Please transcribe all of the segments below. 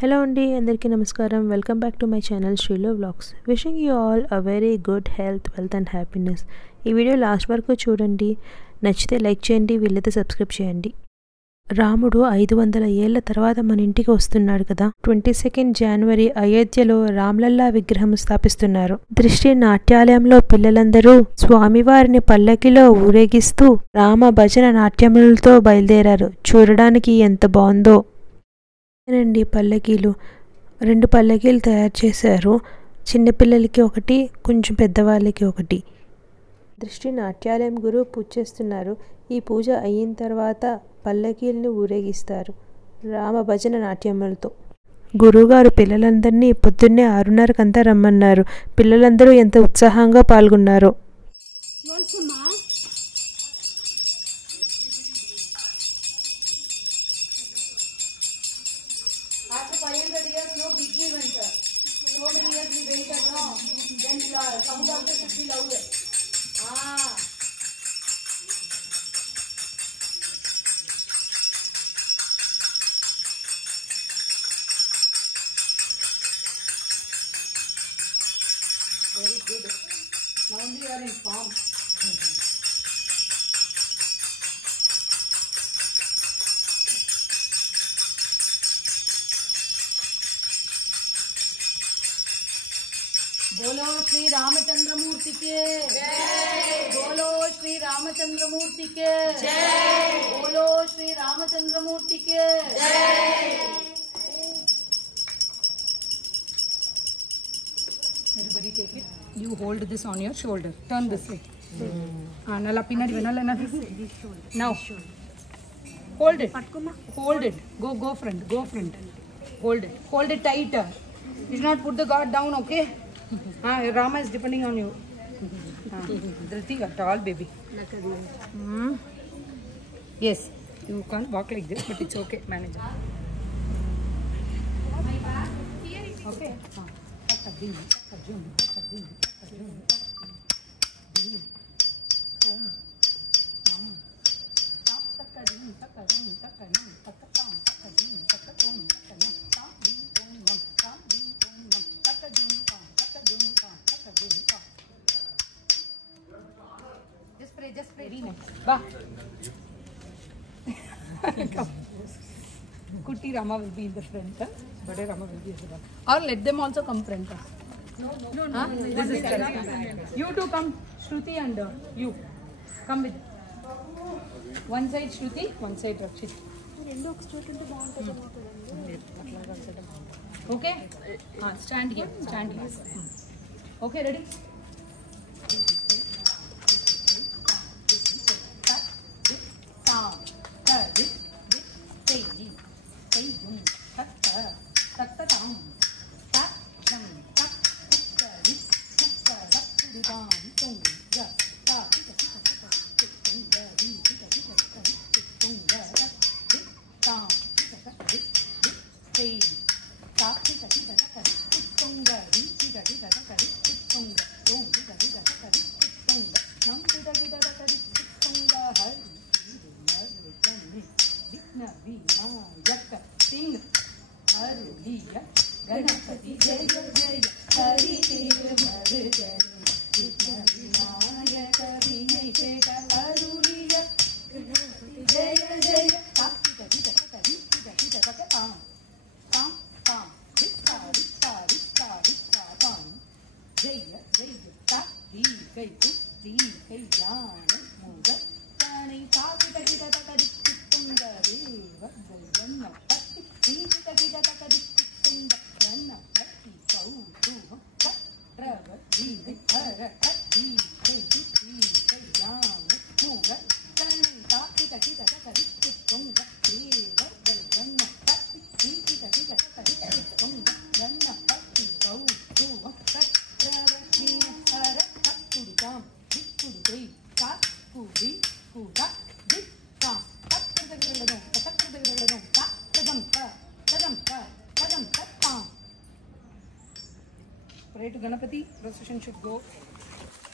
Hello Andy, అందరికీ నమస్కారం. Welcome back to my channel శ్రీలో vlogs. Wishing you all a very good health, wealth and happiness. ఈ video last వరకు చూడండి. నచ్చితే లైక్ చేయండి, వీళ్ళైతే సబ్స్క్రైబ్ చేయండి. రాముడు 500 ఏళ్ల తర్వాత మన ఇంటికి వస్తున్నాడు కదా. 22 జనవరి అయోధ్యలో రామ్లల్లా విగ్రహం స్థాపిస్తున్నారు. దృష్టి నాట్యాలయంలో పిల్లలందరూ స్వామివారిని పల్లకిలో ఊరేగిస్తూ రామ భజన నాట్యములతో బయలుదేరారు. చూడడానికి ఎంత బాగుందో. నండి పల్లకీలు 2 పల్లకీలు తయారు చేశారు. చిన్నపిల్లలకి ఒకటి, కొంచెం పెద్దవాళ్ళకి ఒకటి. దృష్టి నాట్యాలయం గురువు పూజ చేస్తున్నారు. ఈ పూజ అయిన తర్వాత పల్లకీలను ఊరేగిస్తారు రామ భజన నాట్యములతో. గురువుగారు పిల్లలందరినీ పొద్దున్నే 6:30కంతా రమ్మన్నారు. పిల్లలందరూ ఎంత ఉత్సాహంగా పాల్గొన్నారో. After 500 years, no big event. So many years we waited, no? Then sound also should be louder. Ah. Very good. Now only you are in form. बोलो श्री रामचंद्र मूर्ति के जय। बोलो श्री रामचंद्र मूर्ति के जय। बोलो श्री रामचंद्र मूर्ति के जय। Everybody take it. You hold this on your shoulder. Turn this way. Nalla pinadi venala na. Now. Hold it. Hold it. Go front. Go front. Hold it. Hold it tighter. You should not put the guard down, okay? Rama is depending on you. Dhriti, you are tall, baby. Yes, you can't walk like this, but it's okay. Manage. Okay. Just pray. Very nice. Bah. Come. Kutti Rama will be in the front. Bade Rama will be in the back. Or let them also come front. No. This is correct. You two come, Shruti and you. Come with. One side Shruti, one side Rakshit. Okay? Stand here. Okay, ready? Sing Haruliya Ganapati Jaya Jaya Hari Tirumar Jaya Vinayaka Vinayaka Haruliya Ganapati Jaya Jaya Pray to Ganapati. Procession should go.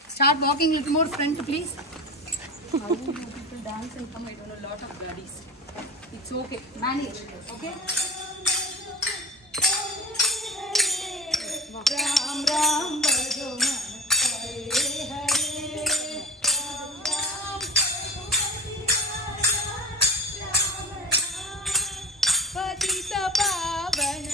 Start walking a little more front, please. How do people dance and come? I don't know. Lot of gadis. It's okay. Manage. Okay. पावन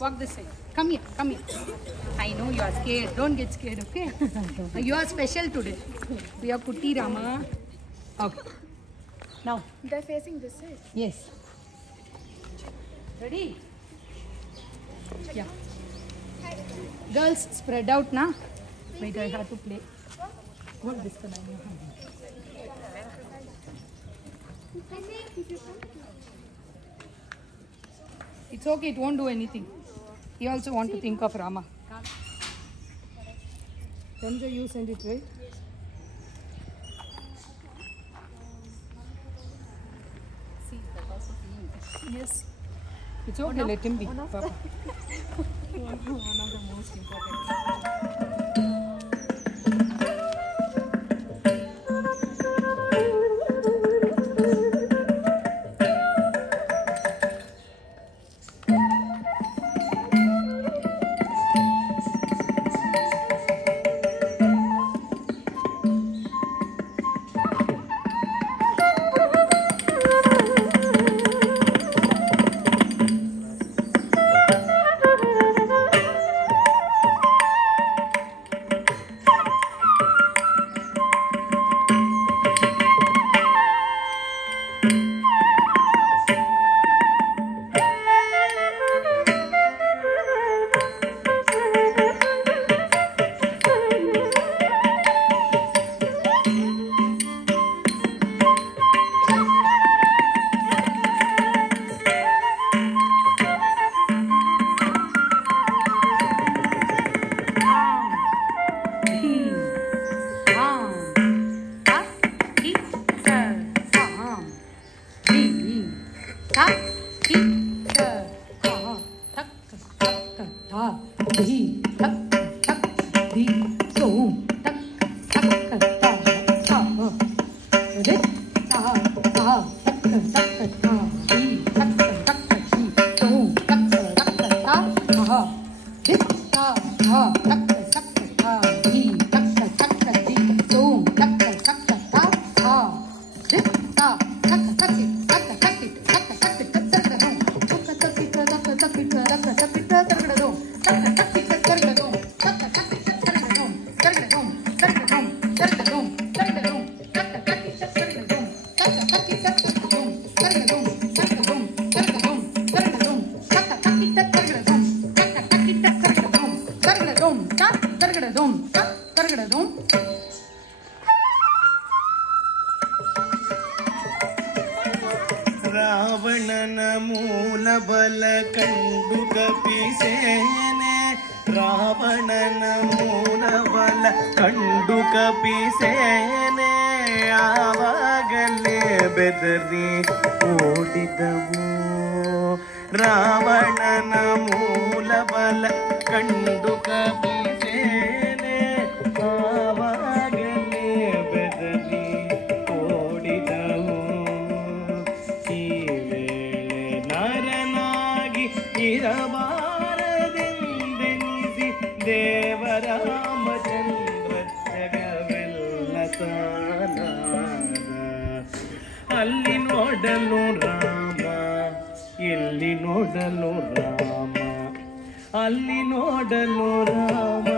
Walk this side. Come here, come here. I know you are scared. Don't get scared, okay? You are special today. We are Kutti Rama. Okay. Now. They're facing this side. Yes. Ready? Yeah. Girls, spread out now. Wait, I have to play. What this can I know? It's okay, it won't do anything. He also want to think of Rama. Then you send it, right? Yes. It's okay, let him be. Papa. One of the most important. ರಾವಣನ ಮೂಲ ಬಲ ಕಂಡು ಕಪಿಸೇನೆ ರಾವಣನ ಮೂಲ ಬಲ ಕಂಡು ಕಪಿಸೇನೆ ಆವಾಗಲೇ ಬೆದರಿ ಓಡಿದವು ರಾವಣನ ಮೂಲ ಬಲ ಕಂಡು ಕಪಿಸೇನೆ ಆವಾಗಲೇ ಬೆದರಿ ಓಡಿದವು ಈ ವೇಳೆ ನರನಾಗಿ ಇರಬಾರದೆಂದೆನಿಸಿ ದೇವರಾಮಚಂದ್ರ ಜಗವೆಲ್ಲ ತಾನಾಗಿ ನೋಡಲು ರಾಮ, ಇಲ್ಲಿ ನೋಡಲು ರಾಮ, ಅಲ್ಲಿ ನೋಡಲು ರಾಮ,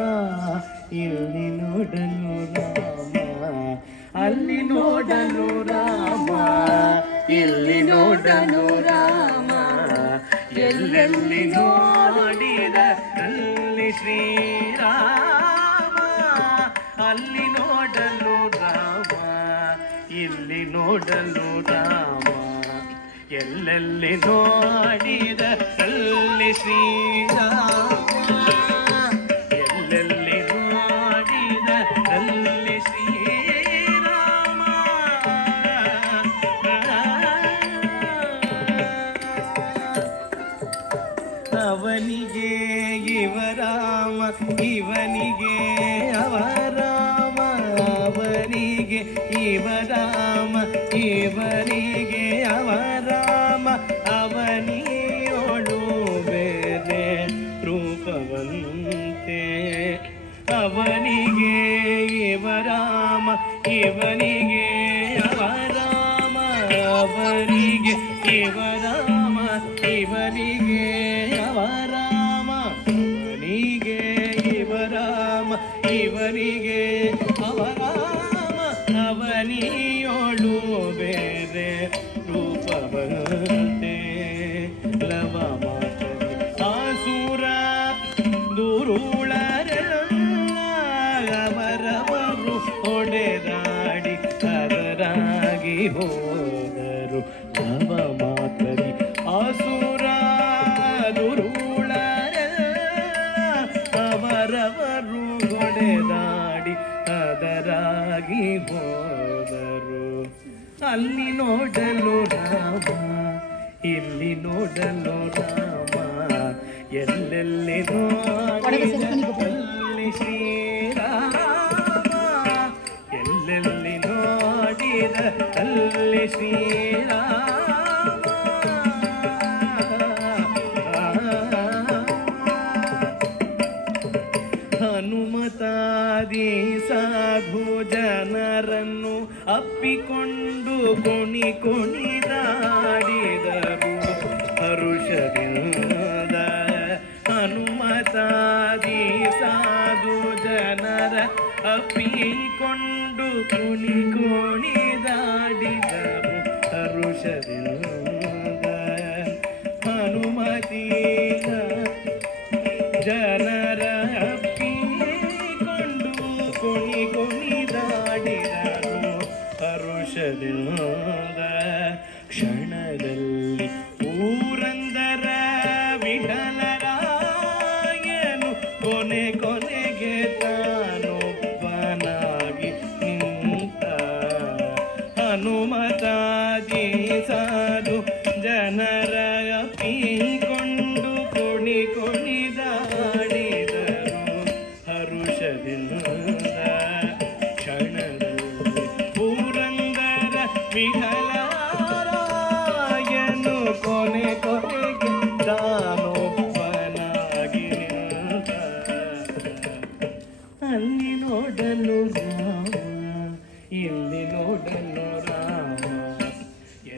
ಇಲ್ಲಿ ನೋಡಲು ರಾಮ, ಅಲ್ಲಿ ನೋಡಲು ರಾಮ, ಇಲ್ಲಿ ನೋಡಲು ರಾಮ, ಎಲ್ಲೆಲ್ಲಿ ನೋಡಿದ ಅಲ್ಲಿ ಶ್ರೀರಾಮ, ಅಲ್ಲಿ ನೋಡಲು ರಾಮ, ಇಲ್ಲಿ ನೋಡಲು ರಾಮ, ಎಲ್ಲೆಲ್ಲಿ ನೋಡಿದ ಅಲ್ಲಿ ಶ್ರೀರಾಮ, ಎಲ್ಲೆಲ್ಲಿ ನೋಡಿದ ಅಲ್ಲಿ ಶ್ರೀರಾಮ. ಅವನಿಗೆ ಇವರಾಮ, ಇವನಿಗೆ ಅವರಾಮ, ಅವನಿಗೆ ಇವರಾಮ, ಇವನಿಗೆ ಅವರಾಮ, ಅವನಿಯೋಳು ಬೇರೆ ರೂಪವಂತೆ. ಅವನಿಗೆ ಇವರಾಮ, ಇವನಿಗೆ ಅವರಾಮ, ಅವನಿಗೆ ಇವರಾಮ, ಇವನಿಗೆ ಅವರಾಮ, ಅವನಿಗೆ ಇವರಾಮ, ಇವನಿಗೆ ಅವರಾಮ, ಅವನಿಯೋಳು ಬೇರೆ ರೂಪವಂತೆ. ಲವ ಮಾತರಿ ಆಸುರ ದುರುಳರೆಲ್ಲ ಅವರವರು ಹೊಡೆದಾಡಿ ಅದರಾಗಿ ಹೋದರು. ಲವ ಮಾತರಿ ಆಸುರ ದುರುಳರೆಲ್ಲ ಅವರವರು ಹೊಡೆದಾಡಿ ಅದರಾಗಿ ಹೋದರು. ಅಲ್ಲಿ ನೋಡಲು ರಾಮ, ಇಲ್ಲಿ ನೋಡಲು ರಾಮ, ಎಲ್ಲೆಲ್ಲಿ ನೋಡಿದಲ್ಲಿ ಶ್ರೀರಾಮ, ಎಲ್ಲೆಲ್ಲಿ ನೋಡಿದ ಅಲ್ಲಿ ಶ್ರೀರಾಮ. ಹನುಮತಾದಿ ಸಾಧು ಜನರನ್ನು ಅಪ್ಪಿಕೊಂಡು ಕುಣಿ ಕುಣಿದಾಡಿದರು ಹರುಷದಿಂದ. ಹನುಮತಾದಿ ಸಾಧು ಜನರ ಅಪ್ಪಿಕೊಂಡು ಕುಣಿ ಕುಣಿದಾಡಿದರು ಹರುಷದಿಂದ. ಹನುಮತಿ ಜನರ ಅಪ್ಪಿಕೊಂಡು ಕುಣಿ ಕುಣಿದಾಡಿದರು ಹರುಷದಿಂದ. ಕ್ಷಣದಲ್ಲಿ ಪೂರಂದರ ವಿಠಲರಾಯನು ಕೊನೆ ಕೊನೆಗೆ ತಾನೊಬ್ಬನಾಗಿ ನಿಂತ. ಹನುಮತಾದಿ ಸಾಧು ಜನರ ಅಪ್ಪಿಕೊಂಡು ಕುಣಿ ಕುಣಿದಾಡಿದರು ಹರುಷದಿಂದ. ಕ್ಷಣದಲ್ಲಿ ಪೂರಂದರ ವಿಠಲರಾಯನು ಕೊನೆ ಕೊನೆಗೆ ತಾನೊಬ್ಬನಾಗಿ ನಿಂತ. ಅಲ್ಲಿ ನೋಡಲು ರಾಮ, ಇಲ್ಲಿ ನೋಡಲು ರಾಮ,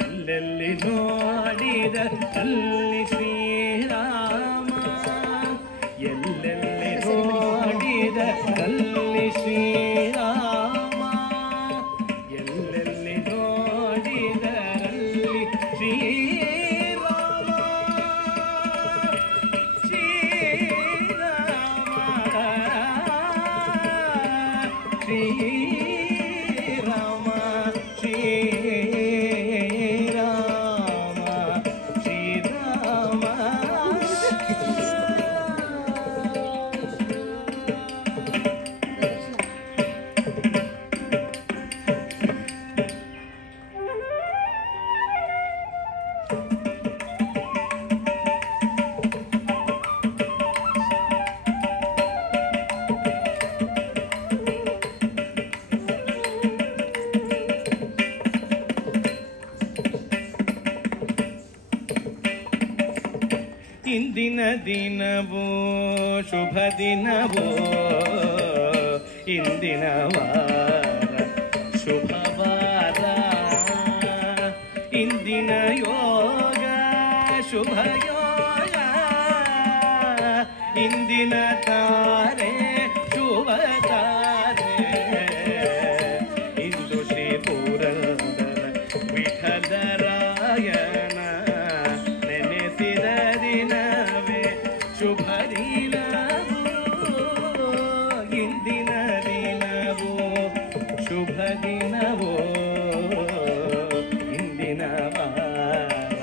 ಎಲ್ಲೆಲ್ಲಿ ನೋಡಿದ ಅಲ್ಲಿ ಶ್ರೀರಾಮ, ಎಲ್ಲೆಲ್ಲಿ ನೋಡಿದ ಅಲ್ಲಿ ಶ್ರೀರಾಮ, ಎಲ್ಲೆಲ್ಲಿ ನೋಡಿದರಲ್ಲಿ ಶ್ರೀರಾಮ, ಶ್ರೀರಾಮ, ಶ್ರೀರಾಮ, ಶ್ರೀರಾಮ, ಶ್ರೀರಾಮ. ಇಂದಿನ ದಿನವೋ ಶುಭ ದಿನವೋ, ಇಂದಿನ ವಾರ ಶುಭವಾರ, ಇಂದಿನ ಶುಭಯೋಗ ಇಂದಿನ ತಾರೆ ಶುಭ ತಾರೆ ಇಂದು ಶ್ರೀ ಪುರಂದರ ವಿಠಲರಾಯನ ನೆನೆಸಿದ ದಿನವೇ ಶುಭ ದಿನವೋ ಇಂದಿನ ದಿನವೋ ಶುಭ ದಿನವೋ ಇಂದಿನ ವಾರ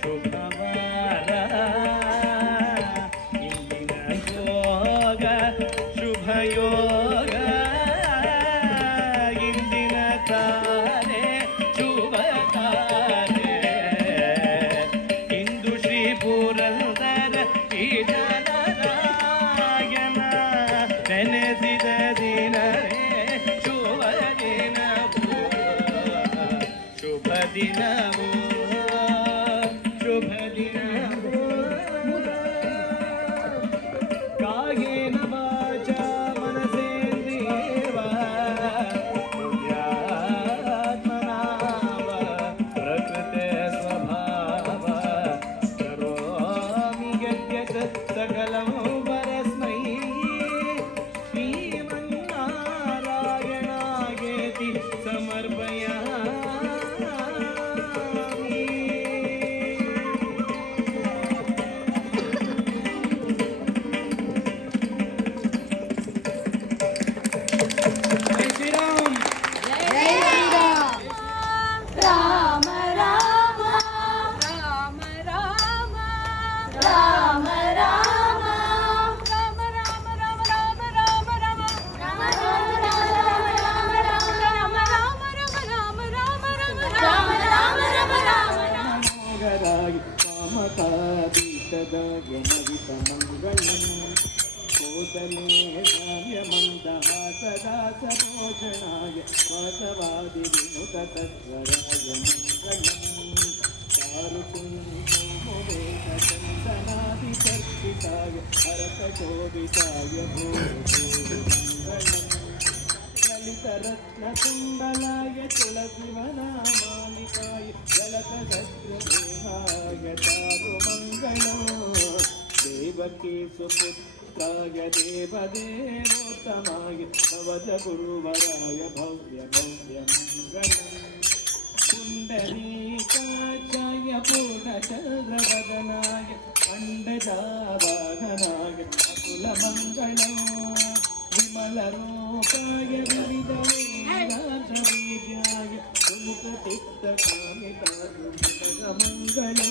ಶುಭವಾರ ಇಂದಿನ ಯೋಗ ಶುಭಯೋಗ ಇಂದಿನ ತಾರೆ ಶುಭ ತಾರೆ ಇಂದು ಶ್ರೀ ಪುರಂದರ ವಿಠಲರಾಯನ ನೆನೆಸಿದ ದಿನವೇ ಶುಭ ದಿನವೋ ಶುಭ ದಿನವೋ ಶುಭ ದಿನವೋ ಕಾಯೇನ ವಾಚಾ ಮನಸೇಂದ್ರಿಯೇರ್ವಾ ಪುಣ್ಯಾತ್ಮನಾ ವಾ ಪ್ರಕೃತೆ ಸ್ವಭಾವ ಕರೋಮಿ ಯದ್ಯತ್ ಸಕಲಂ ಪರಸ್ಮೈ ಶ್ರೀಮನ್ನಾರಾಯಣಾಯೇತಿ ಸಮರ್ಪಯಾಮಿ. ಜೈ ಶ್ರೀರಾಮ್. ರಾಮ ರಾಮ ರಾಮ ರಾಮ ರಾಮ ರಾಮ ರಾಮ ರಾಮ ರಾಮ ರಾಮ ರಾಮ ರಾಮ ಮಂಗರಾಯ ಕಾಮಕಾದೀತದಾಯ ನವಿತ ಮಂಗಳಂ ಕೋಸಲೇ ಕಾವ್ಯ ಮಂದಹಾಸದಾಸ ಭೋಷಣಾಯ ವಾಸವಾದಿ ವಿನುತ ತತ್ವರಾಯ ಮಂಗಳಂ ಚಾರು ಕುಂಕುಮವೇದ ಚಂದನಾದಿ ಚರ್ಚಿತಾಯ ಹರತ ಶೋಭಿತಾಯ ಮಂಗಳಂ ಲಲಿತರತ್ನಕುಂಡಲಾಯ ತುಳಸಿವನಾಮಾಲಿಕಾಯ ಜಲತಗದ್ರದೇಹಾಯ ಚಾರು ಮಂಗಳೋ ದೇವಕೀ ಸುಪುತ್ರಾಯ ದೇವದೇವೋತ್ತಮಾಯ ಭವಜ ಗುರುವರಾಯ ಭವ್ಯ ಭವ್ಯ ಮಂಗಳಂ ಪುಂಡರೀಕಾಚಾಯ ಪೂರ್ಣಚಂದ್ರವದನಾಯ ಅಂಡಜಾವಾಹನಾಯ ಅಕುಲ ಮಂಗಳೋ ವಿಮಲರೋಪಾಯ ವಿವಿಧ ವೇದಾಂತವೀರ್ಯಾಯ ಸುಮುಖತಿಕ್ತಕಾಮಿತಾಯ ಮಂಗಳೋ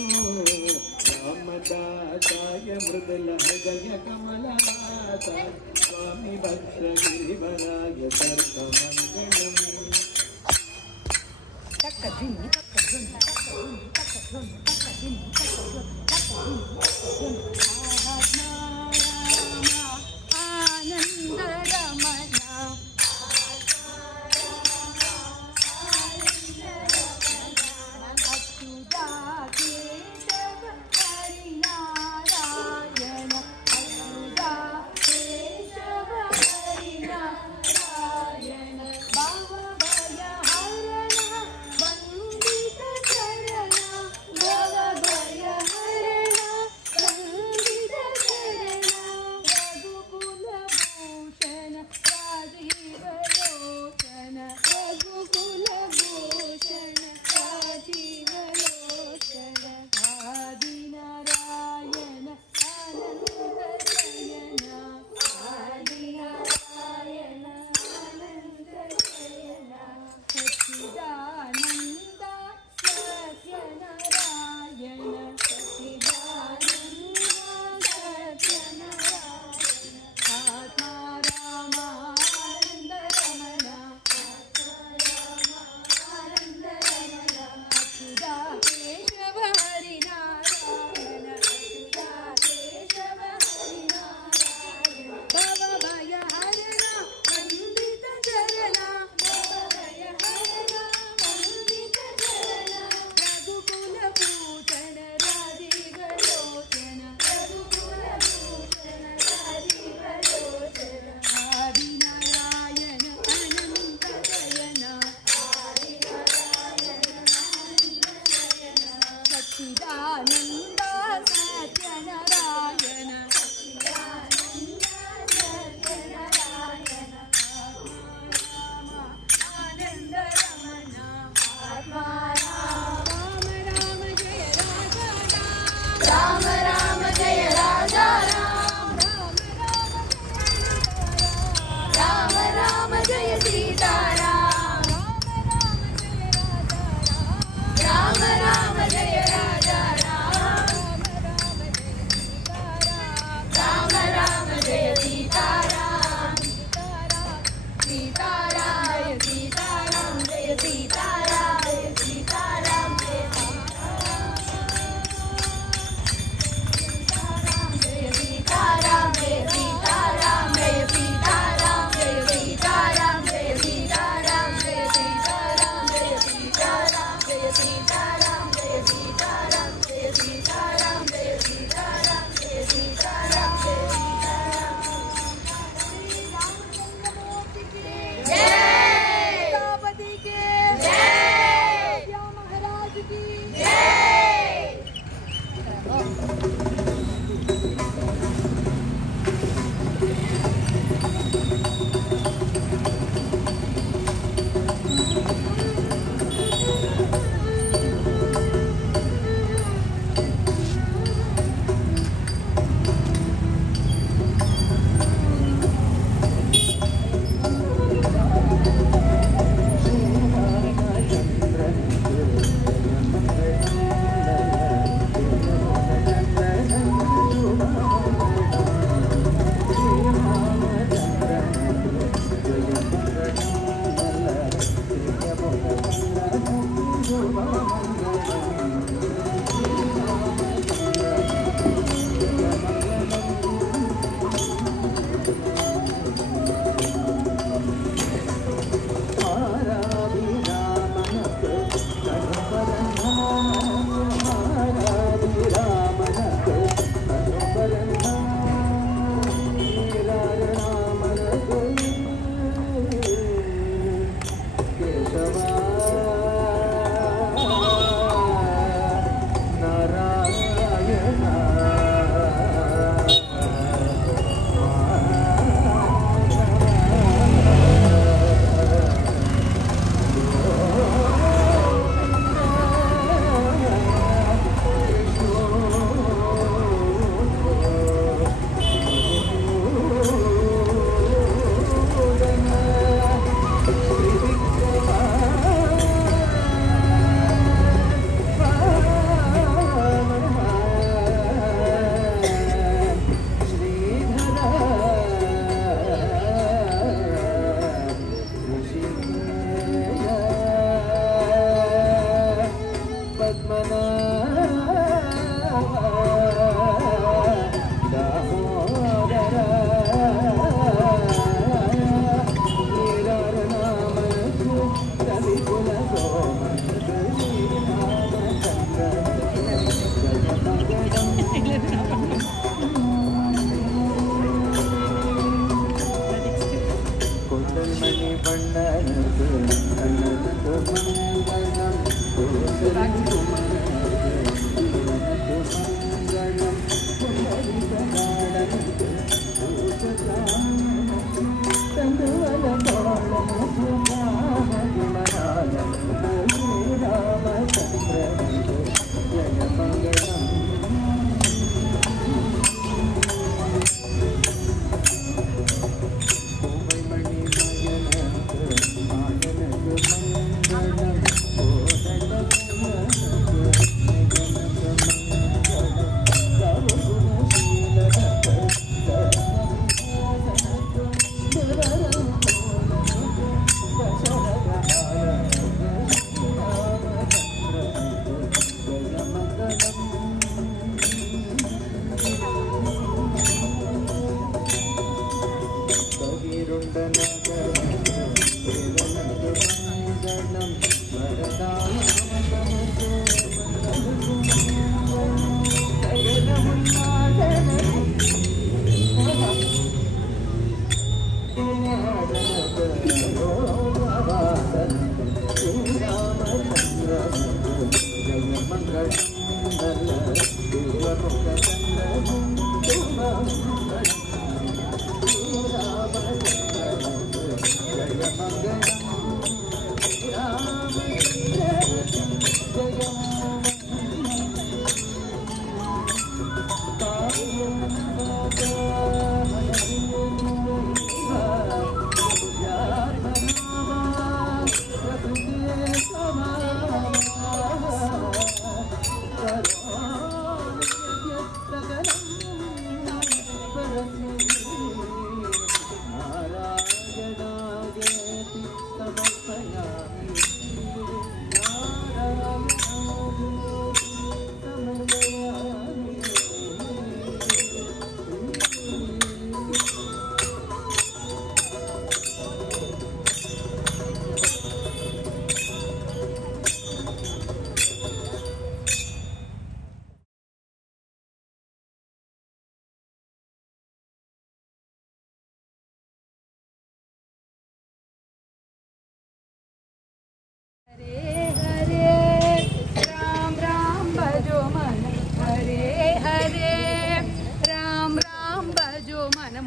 ರಾಮದಾಸಾಯ ಮೃದುಲ ಹೃದಯ ಕಮಲವಾಸಾಯ ಸ್ವಾಮಿ ಭಕ್ತಗಿರಿವರಾಯ ಸರ್ವಮಂಗಳಂ. ಆನಂದ ರಮಣ ಅಚ್ಯುತ ಕೇಶವ ಹರಿನಾರಾಯಣ ಅಚ್ಯುತ ಕೇಶವ ಹರಿನಾರಾಯಣ ಭವಭಯ ಹರಣ ವಂದಿತ ಚರಣ ಭವಭಯ ಹರಣ ವಂದಿತ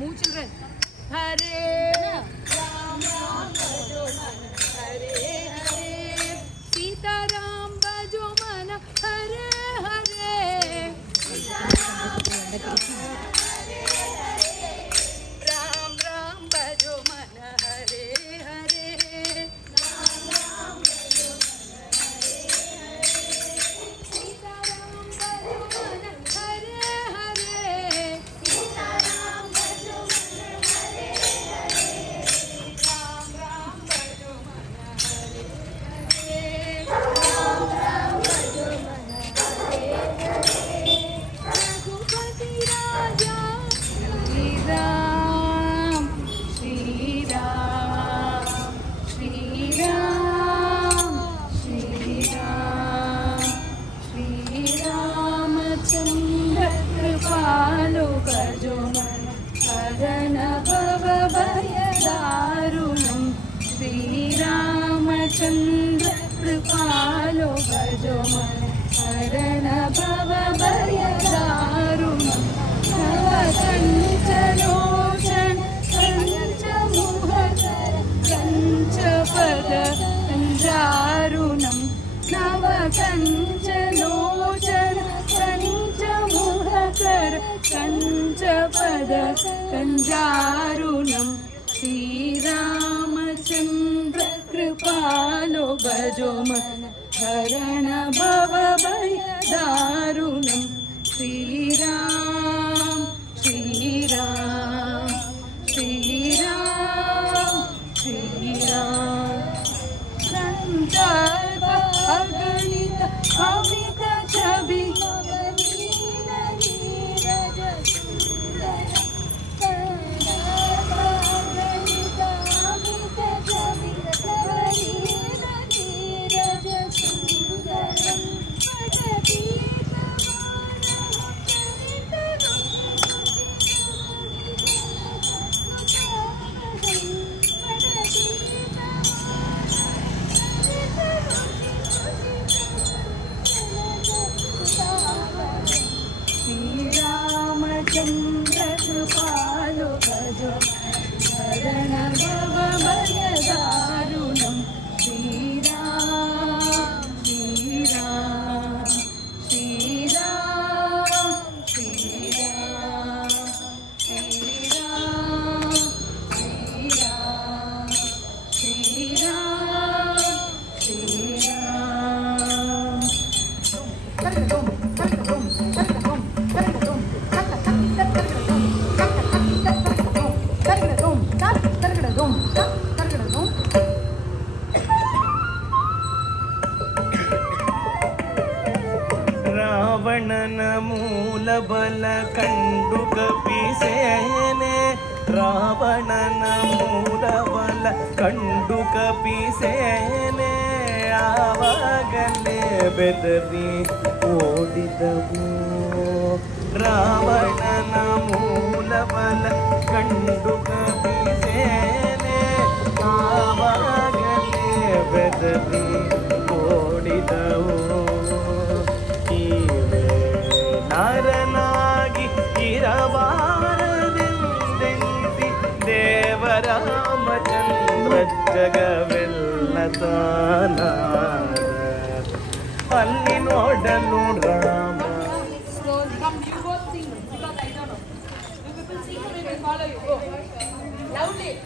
Move children. Hare Ram Ram Bhajo Mana Hare Hare Sita Ram Bhajo Mana Hare Hare Ram Ram Bhajo Mana Hare Hare Ram Ram Bhajo Mana Hare Hare Sita Ram Bhajo Mana Hare Hare Sita Ram Bhajo Chandra Kripalo Bhajo Mana Harana Bhava Bhayadarunam Nava Kanchalocan Kancha Muhakara Kancha Pada Kanjarunam Nava Kanchalocan Kancha Muhakara Kancha Pada Kanjarunam Sri Ramachandra Kripalo Bhajo Mana Harana Bhava Bhayadarunam Sri Ram Sri Ram Sri Ram Sri Ram Sankalpa Aganita Amita Chabi चन्द्रकृपालु भज शरण भव भयदारुणं श्रीराम श्रीराम श्रीराम श्रीराम श्रीराम श्रीराम श्रीराम श्रीराम ರಾವಣನ ಮೂಲ ಬಲ ಕಂಡು ಕಪಿಸೇನೆ ರಾವಣನ ಮೂಲ ಬಲ ಕಂಡು ಕಪಿಸೇನೆ ಆವಾಗಲೇ ಬೆದರಿ ಓಡಿದವು ರಾವಣನ ಮೂಲ ಬಲ ಕಂಡು ಕಪಿಸೇನೆ ಆವಾಗಲೇ ಬೆದರಿ ಓಡಿದವು ನರನಾಗಿ ಇರಬಾರದೆಂದೆನಿಸಿ ದೇವರಾಮಚಂದ್ರ ಜಗವೆಲ್ಲ ತಾನಾದ ಅಲ್ಲಿ ನೋಡಲು Rama. Come, you both sing because I don't know. You people sing, we will follow you. Go. Loudly.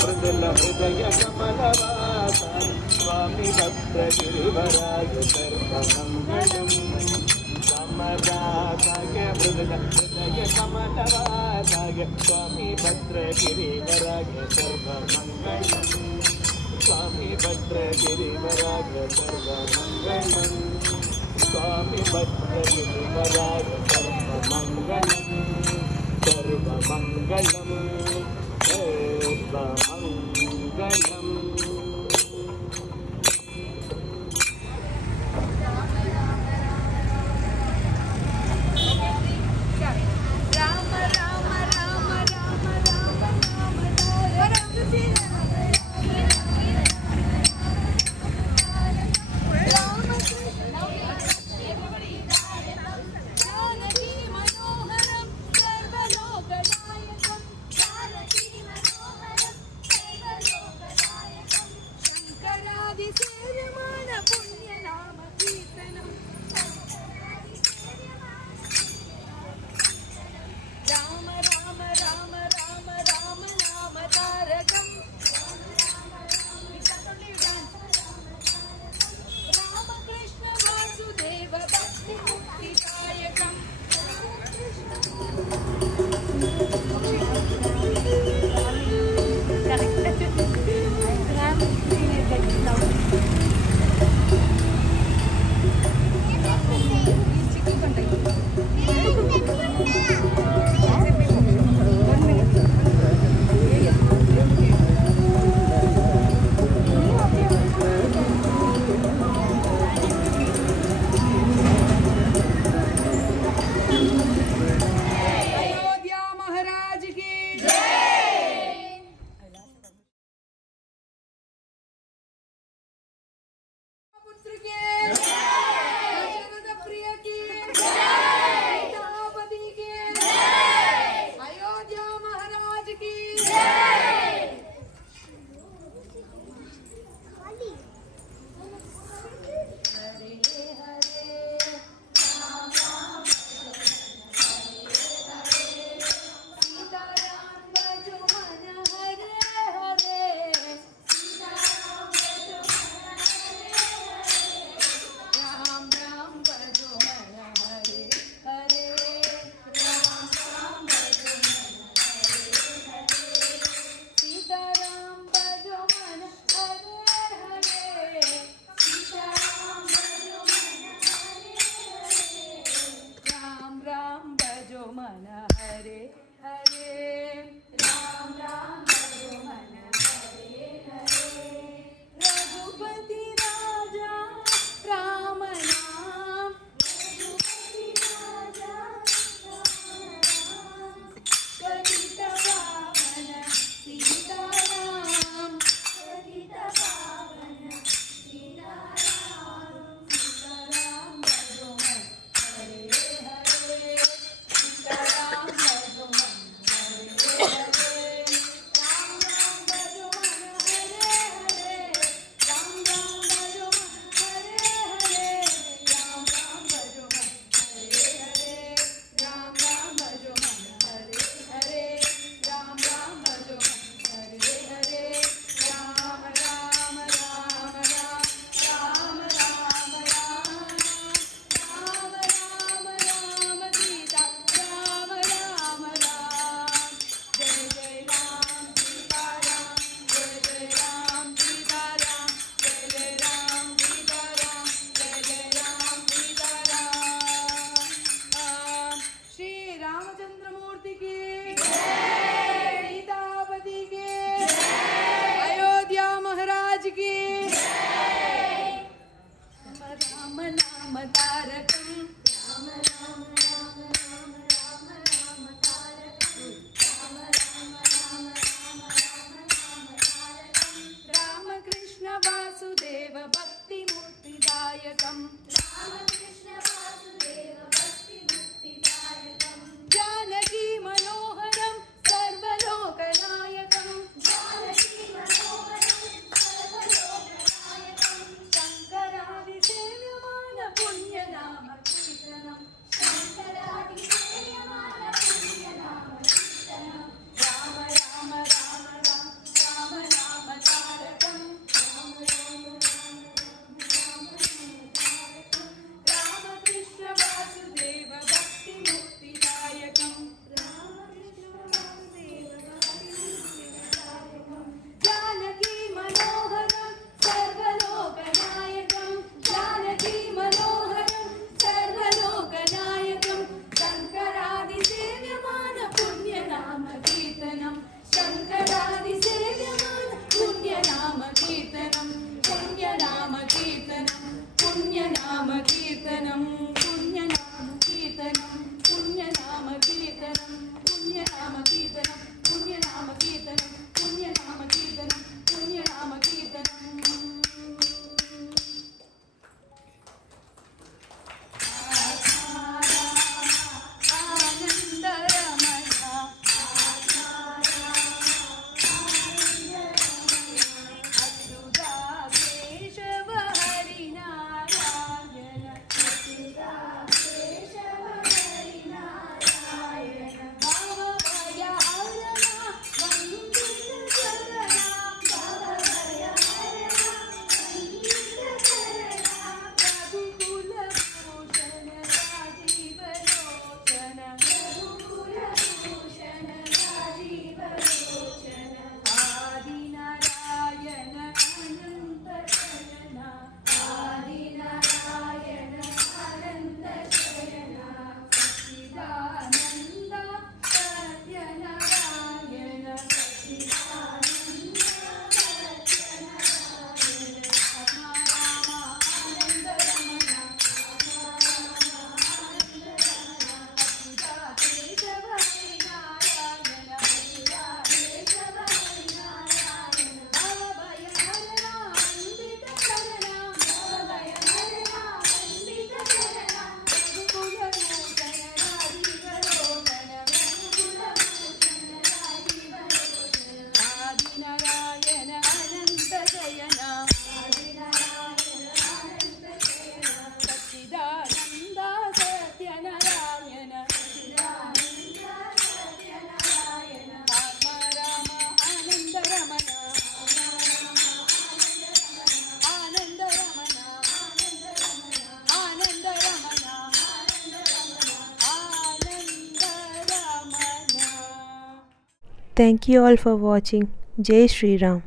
ಮೃದುಲ ಹೃದಯ ಕಮಲವಾಸ ಸ್ವಾಮಿ ಭದ್ರಗಿರಿವರಾಯ ಸರ್ವಮಂಗಳಂ ಸಮದಾಸಾಯ ಮೃದುಲ ಹೃದಯ ಕಮಲವಾಸಾಯ ಸ್ವಾಮಿ ಭದ್ರಗಿರಿವರಾಯ ಸರ್ವಮಂಗಳಂ ಸ್ವಾಮಿ ಭದ್ರಗಿರಿವರಾಯ ಸರ್ವಮಂಗಳಂ ಸ್ವಾಮಿ ಭದ್ರಗಿರಿವರಾಯ ಸರ್ವಮಂಗಳಂ ಸರ್ವಮಂಗಳಂ सर्वमङ्गलम् Thank you all for watching. Jai Shri Ram.